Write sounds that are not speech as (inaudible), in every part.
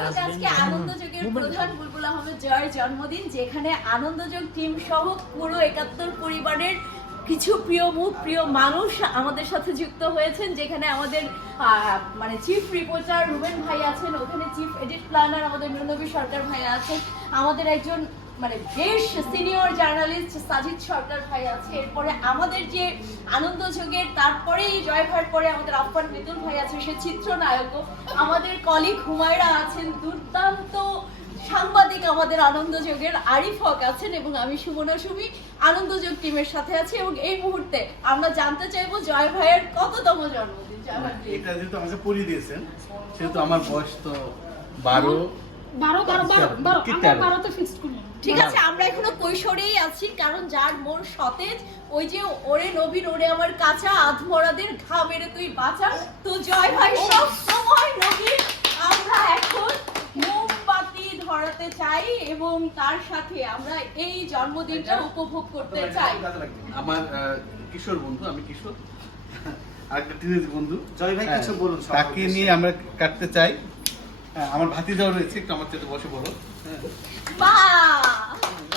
হ্যাঁ। পুরো একাত্তর পরিবারের কিছু প্রিয় মুখ প্রিয় মানুষ আমাদের সাথে যুক্ত হয়েছেন যেখানে আমাদের মানে চিফ রিপোর্টার রুবেন ভাই আছেন ওখানে চিফ এডিট প্ল্যানার আমাদের নুরনবী সরকার ভাই আছেন আমাদের একজন মানে বেশ সিনিয়র জার্নালিস্ট সাজিদ সরকার ভাই আছে এরপরে আমাদের যে আনন্দ যুগের তারপরেই জয়ভার পরে আমাদের আফফান মৃতুল ভাই আছে সে চিত্রনায়কও আমাদের কলিগ হুমায়রা আছেন দুর্দান্ত সাংবাদিক আমাদের আনন্দ যুগের আরিফ হক আছেন এবং আমি সুমনা সুমি আনন্দ যোগ টিমের সাথে আছি এবং এই মুহূর্তে আমরা জানতে চাইবো জয় ভাইয়ের কততম জন্মদিন এটা যেহেতু আমাকে পড়িয়ে দিয়েছেন সেহেতু আমার বয়স তো বারো বারো বারো বারো বারো বারো তো ফিক্সড করলাম ঠিক আছে আমরা এখনো কৈশোরেই আছি কারণ যার মন সতেজ ওই যে ওরে নবীন ওরে আমার কাঁচা আধমরাদের ঘা মেরে তুই বাঁচা তো জয় ভাই সব সময় নবীন আমরা এখন মোমবাতি ধরাতে চাই এবং তার সাথে আমরা এই জন্মদিনটা আচ্ছা, উপভোগ করতে চাই আমার কিশোর বন্ধু আমি কিশোর (laughs) হ্যাঁ, নিয়ে আমরা কাটতে চাই হ্যাঁ, আমার ভাতিদাও রয়েছে একটু আমার চেয়ে বসে বলো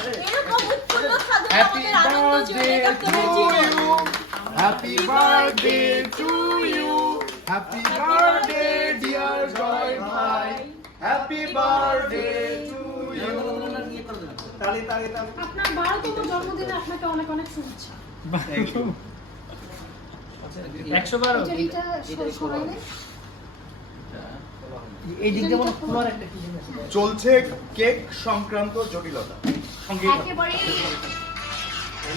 Happy birthday to you. Happy birthday to you. Happy birthday dear Joy Bhai. Happy birthday to you. তালি তালি তালি আপনার 12তম জন্মদিনে আপনাকে অনেক অনেক শুভেচ্ছা থ্যাংক ইউ 112 এটা শোনালে এই দিক দিয়ে মনে খোলার একটা চলছে কেক সংক্রান্ত জটিলতা একেবারে এই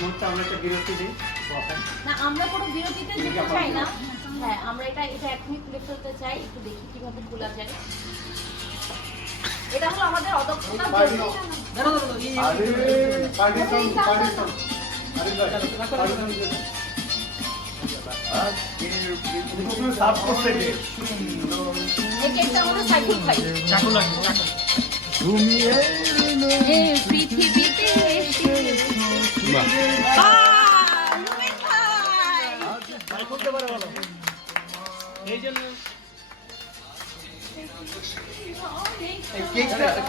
মুহূর্তে আমরা একটা বিরতি দিই না আমরা কোনো বিরতিতে যেতে চাই না হ্যাঁ আমরা এটা এটা এখনই খুলে ফেলতে চাই একটু দেখি কিভাবে খোলা যায় এটা হলো আমাদের অদক্ষতা সাইকেল চাকু লাগবে চাকু তুমি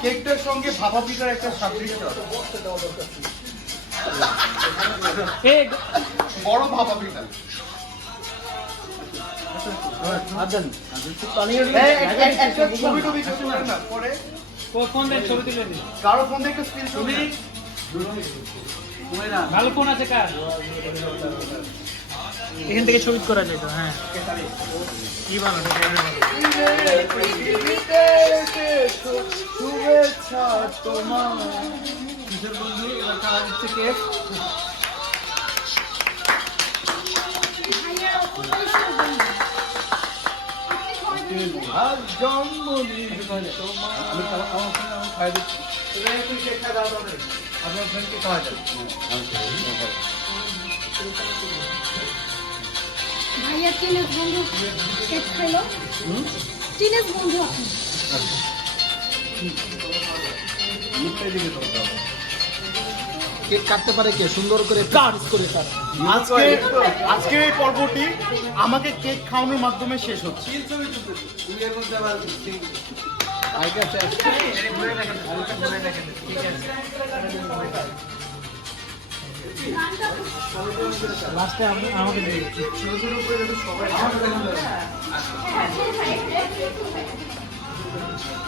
কেকটার সঙ্গে ভাপা পিঠার একটা সাদৃশ্য বড় ভাপা পিঠা আদান আদান পানি একটা ছবি টবি কিছু না পরে ফোন দেন ছবি তুলে দিন কারো ফোন দিয়ে একটু স্ক্রিনশট দিন ভালো ফোন আছে কার এখান থেকে ছবি করা যেত হ্যাঁ কি ভালো শুভেচ্ছা তোমার কিশোর বন্ধু এবার খাওয়া দিচ্ছে কেক আর জন্ম আমি আমার ফ্রেন্ড আমি খাই দিচ্ছি তুই সে খাই দাও আপনার ফ্রেন্ডকে খাওয়া যাবে ভাইয়া বন্ধু আপনি আচ্ছা। দিকে তোমার কেক কাটতে পারে কে সুন্দর করে কাট করে কাট আজকে আজকের এই পর্বটি আমাকে কেক খাওয়ানোর মাধ্যমে শেষ হচ্ছে